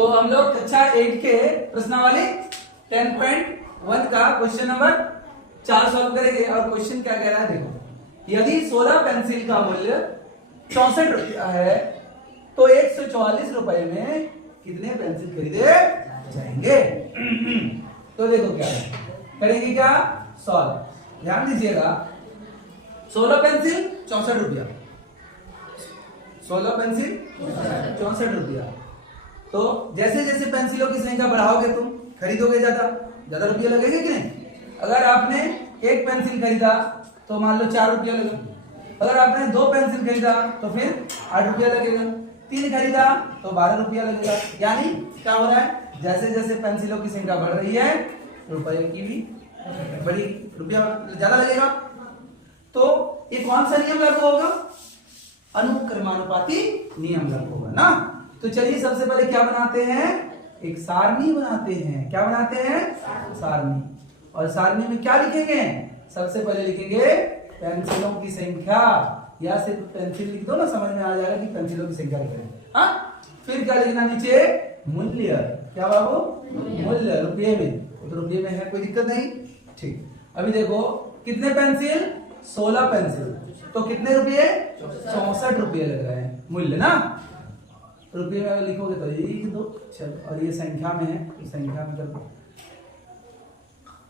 तो हम लोग कक्षा 8 के प्रश्नावली 10.1 का क्वेश्चन नंबर 4 सॉल्व करेंगे। और क्वेश्चन क्या कह रहा है देखो, यदि 16 पेंसिल का मूल्य 64 रुपया है तो 144 रुपए में कितने पेंसिल खरीदे जाएंगे। तो देखो क्या है, करेंगे क्या, सॉल्व। ध्यान दीजिएगा, 16 पेंसिल 64 रुपया, 16 पेंसिल 64 रुपया। तो जैसे जैसे पेंसिलों की संख्या बढ़ाओगे तुम खरीदोगे ज्यादा ज्यादा रुपया लगेगा कि नहीं। अगर आपने एक पेंसिल खरीदा तो मान लो 4 रुपया लगा, अगर आपने 2 पेंसिल खरीदा तो फिर 8 रुपया लगेगा, 3 खरीदा तो 12 रुपया लगेगा। यानी क्या हो रहा है, जैसे जैसे पेंसिलों की संख्या बढ़ रही है रुपये की भी बड़ी रुपया ज्यादा लगेगा। तो ये कौन सा नियम लागू होगा, अनुक्रमानुपाती नियम लागू होगा ना। तो चलिए सबसे पहले क्या बनाते हैं, एक सारणी बनाते हैं। क्या बनाते हैं, सारणी। और सारणी में क्या लिखेंगे, सबसे पहले लिखेंगे पेंसिलों की संख्या, या सिर्फ पेंसिल लिख दो ना, समझ में आ जाएगा कि पेंसिलों की संख्या लिख रहे हैं। हाँ, फिर क्या लिखना नीचे, मूल्य। क्या बाबू, मूल्य रुपये में, तो रुपये में है, कोई दिक्कत नहीं। ठीक, अभी देखो कितने पेंसिल, 16 पेंसिल, तो कितने रुपये, 64 रुपये लग रहे हैं मूल्य ना। रुपये में अगर लिखोगे तो 1 2 चलो, और ये संख्या में है तो संख्या में कर दो।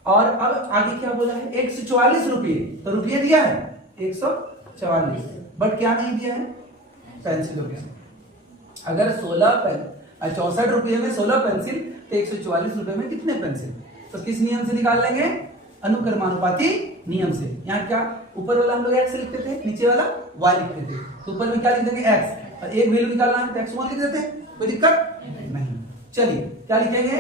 और अब आगे क्या बोला है, 144 रुपये, तो रुपये दिया है 144, बट क्या नहीं दिया है, पेंसिलों के। अगर 64 रुपये में 16 पेंसिल तो 144 रुपये में कितने पेंसिल, तो किस नियम से निकाल लेंगे, अनुक्रमानुपाती नियम से। यहाँ क्या, ऊपर वाला हम लोग x लिखते थे, नीचे वाला y लिखते थे, तो ऊपर में क्या लिख देंगे x, और एक वैल्यू निकालना है तो x1 लिख देते हैं, कोई दिक्कत नहीं। चलिए क्या लिखेंगे,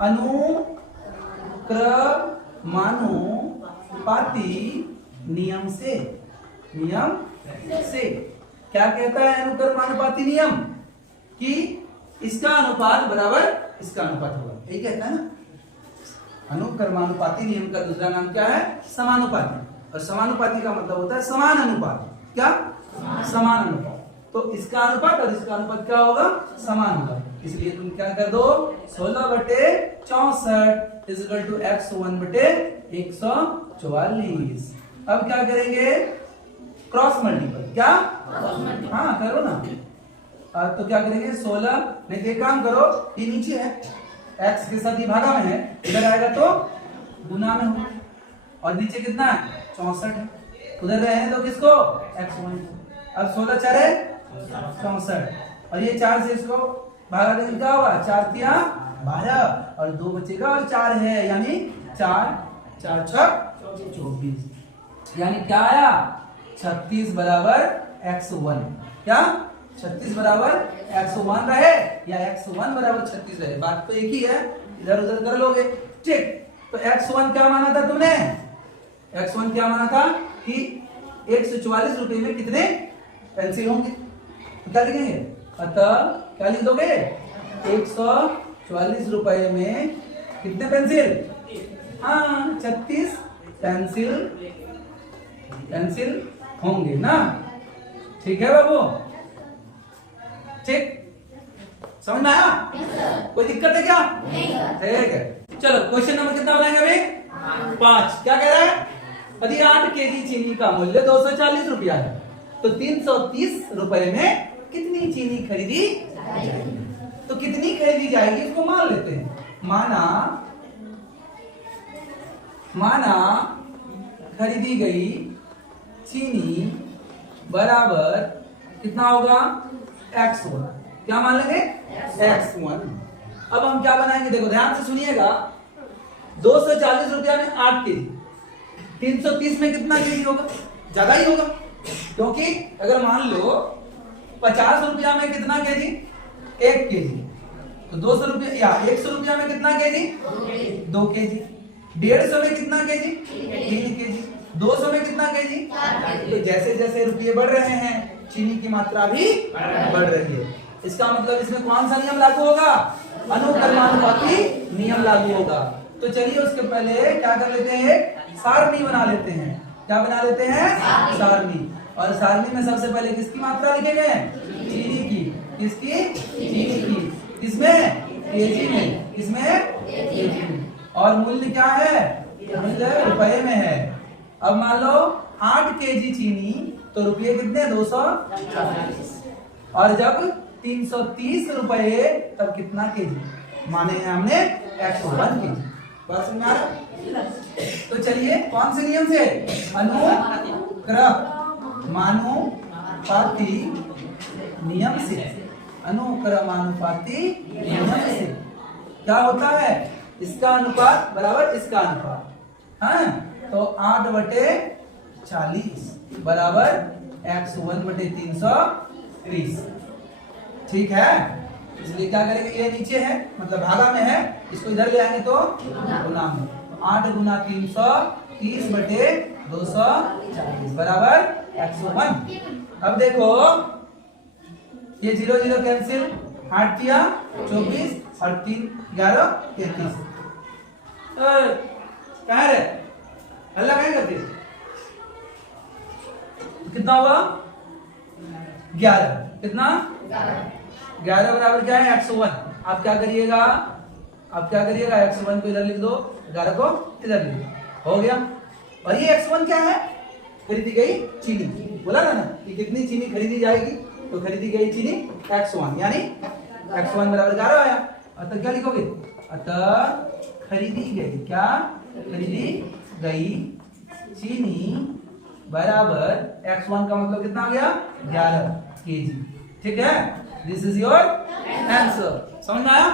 अनुक्रमानुपाती नियम से। नियम से क्या कहता है अनुक्रमानुपाती नियम, कि इसका अनुपात बराबर इसका अनुपात होगा, यही कहता है ना। अनुक्रमानुपाती नियम का दूसरा नाम क्या है, समानुपाती। और समानुपाती का मतलब होता है समान अनुपात। क्या, समान अनुपात। तो इसका अनुपात और इसका अनुपात क्या होगा, समान होगा। इसलिए तुम क्या कर दो, 16/64 इक्वल टू x1/144। अब क्या करेंगे, क्रॉस मल्टीपल। क्या, हाँ करो ना। तो क्या करेंगे, 16, नहीं तो एक काम करो, ये नीचे है, x के साथ ये भागा में है, इधर आएगा तो गुना में हो, और नीचे कितना है, 64 है, उधर रहने दो किसको, x1। अब 16 4 है 64, और ये 4 से इसको भागा देंगे, क्या होगा, 4 तिया 12, और 2 बचेगा और 4 है, यानी 4 4 6 24। यानी क्या आया, 36 बराबर x1। क्या, 36 बराबर x1 रहे या x1 बराबर 36 रहे, बात तो एक ही है, इधर उधर कर लोगे। ठीक, तो x1 क्या माना था तुमने, x1 क्या माना था कि 144 रुपए में कितने पेंसिल होंगे, तो क्या लिखेंगे, अतः क्या लिख दोगे, 144 रुपए में कितने पेंसिल, हाँ 36 पेंसिल होंगे ना। ठीक है बाबू, ठीक, समझ में आया, कोई दिक्कत है क्या, ठीक है। चलो क्वेश्चन नंबर कितना बनाएंगे अभी, 5। क्या कह रहा है, यदि 8 केजी चीनी का मूल्य 240 रुपया है तो 330 रुपए में कितनी चीनी खरीदी जाएगी। तो कितनी खरीदी जाएगी इसको मान लेते हैं। माना खरीदी गई चीनी बराबर कितना होगा, x1। क्या मान लेंगे, x1। अब हम क्या बनाएंगे, देखो ध्यान से सुनिएगा, 240 रुपया में 8 केजी, 330 में कितना केजी होगा, ज्यादा ही होगा, क्योंकि अगर मान लो 50 रुपया में कितना केजी, 1 केजी, तो 200 रुपया या 100 रुपया में कितना केजी, 2 केजी, 150 में कितना केजी, 3 केजी, 200 में कितना केजी। तो जैसे जैसे रुपये बढ़ रहे हैं चीनी की मात्रा भी बढ़ रही है। इसका मतलब इसमें कौन सा नियम लागू होगा, अनुक्रमानुपाती नियम लागू होगा। तो चलिए उसके पहले क्या कर लेते हैं, सारणी बना लेते हैं। क्या बना लेते हैं, सारणी। और सारणी में सबसे पहले किसकी मात्रा लिखेंगे, चीनी की। किसकी, चीनी की। किसमें? केजी में। किसमें? केजी में। और मूल्य क्या है? मूल्य रुपए में है। अब मान लो 8 केजी चीनी, तो रुपये कितने? 240। और जब 330 रुपए, तब कितना केजी माने हैं हमने? 101 केजी। बात समझ में आ रहा? तो चलिए कौन से नियम से? अनुक्रमानुपाती नियम से। अनुक्रमानुपाती नियम से क्या होता है? इसका अनुपात बराबर इसका अनुपात। हाँ, तो 8/40 बराबर 101/330। ठीक है, इसलिए क्या करेंगे? ये नीचे है, मतलब भागा में है, इसको इधर ले आएंगे तो गुना में। 8 गुना 330/240 बराबर 101। अब देखो, ये 0 0 कैंसिल, 8 किया 24 और 3 11 33। कहाँ है? हल्ला कहीं करते? कितना हुआ? 11। कितना? 11 बराबर क्या है? 101। आप क्या करिएगा? 101 को इधर लिख दो, 11 को इधर लिख दो, हो गया। और ये 101 क्या है? खरीदी गई चीनी। बोला ना कि कितनी चीनी खरीदी जाएगी, तो खरीदी गई चीनी 101, यानी 101 बराबर 11 आया। अतः क्या लिखोगे? अतः खरीदी गई, क्या? खरीदी गई चीनी बराबर 101 का मतलब कितना आ गया? 11 केजी। ठीक है, दिस इज योर आंसर। समझ में आया?